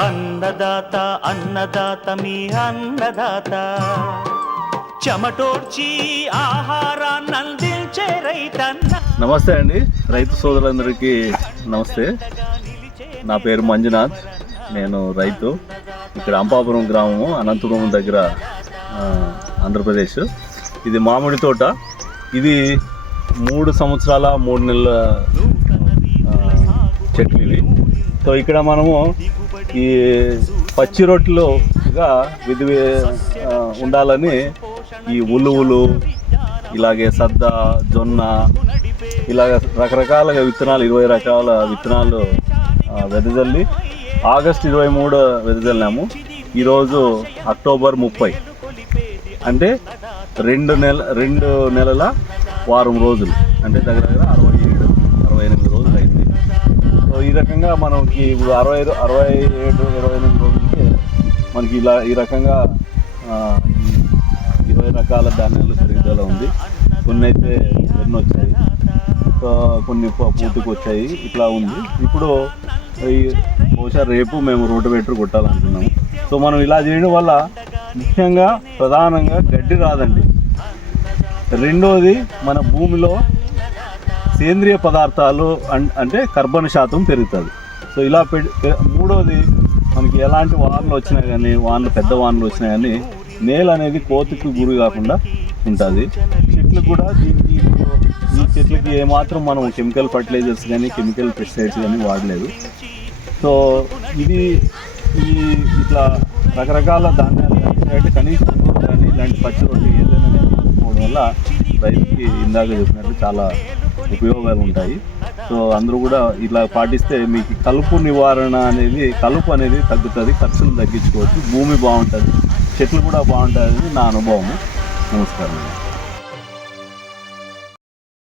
అన్నదాత అన్నదాత మీ అన్నదాత చెమటోడ్చి ఆహారాన్ని అందించే రైతన్న. నమస్తే అండి, రైతు సోదరులందరికీ నమస్తే. నా పేరు మంజునాథ్, నేను రైతు. ఇక్కడ అంపాపురం గ్రామము, అనంతపురం దగ్గర, ఆంధ్రప్రదేశ్. ఇది మామిడి తోట. ఇది 3 సంవత్సరాల 3 నెలల చెట్లు ఇవి. సో ఇక్కడ మనము ఈ పచ్చి రొట్టెలుగా ఉండాలని ఈ ఉలువులు, ఇలాగే సద్ద, జొన్న, ఇలాగ రకరకాలుగా విత్తనాలు, 20 రకాల విత్తనాలు వెదజల్లి ఆగస్టు 23 వెదజల్లాము. ఈరోజు అక్టోబర్ 30, అంటే 2 నెలల వారం రోజులు, అంటే దగ్గర 67-68 రోజులు అయింది. సో ఈ రకంగా మనకి ఇప్పుడు 67-28 రోజులకి మనకి ఈ రకంగా 20 రకాల ధాన్యాలు పెరుగుదల ఉంది. కొన్ని అయితే ఎన్నో వచ్చాయి, కొన్ని పూర్తికి వచ్చాయి, ఇట్లా ఉంది. ఇప్పుడు బహుశా రేపు మేము రోటివేటర్ కొట్టాలనుకున్నాము. సో మనం ఇలా చేయడం వల్ల ముఖ్యంగా ప్రధానంగా గడ్డి రాదండి. రెండోది, మన భూమిలో సేంద్రియ పదార్థాలు అంటే కర్బన శాతం పెరుగుతుంది. సో ఇలా మూడోది, మనకి ఎలాంటి వానలు వచ్చినా కానీ, పెద్ద వానలు వచ్చినా కానీ నేల అనేది కోతకు గురి కాకుండా ఉంటుంది. చెట్లు కూడా ఈ చెట్లకి ఏమాత్రం మనం కెమికల్ ఫర్టిలైజర్స్ కానీ, కెమికల్ పెస్టిసైడ్స్ కానీ వాడలేదు. సో ఇట్లా రకరకాల ధాన్యాలు అంటే కనీసం కానీ ఇలాంటి పచ్చి రొట్టె ఏదైనా తీసుకోవడం వల్ల రైతుకి ఇందాక చెప్పినట్టు చాలా ఉపయోగాలు ఉంటాయి. సో అందరూ కూడా ఇట్లా పాటిస్తే మీకు కలుపు అనేది తగ్గుతుంది, ఖర్చులు తగ్గించుకోవచ్చు, భూమి బాగుంటుంది, చెట్లు కూడా బాగుంటుంది. నా అనుభవం. నమస్కారం.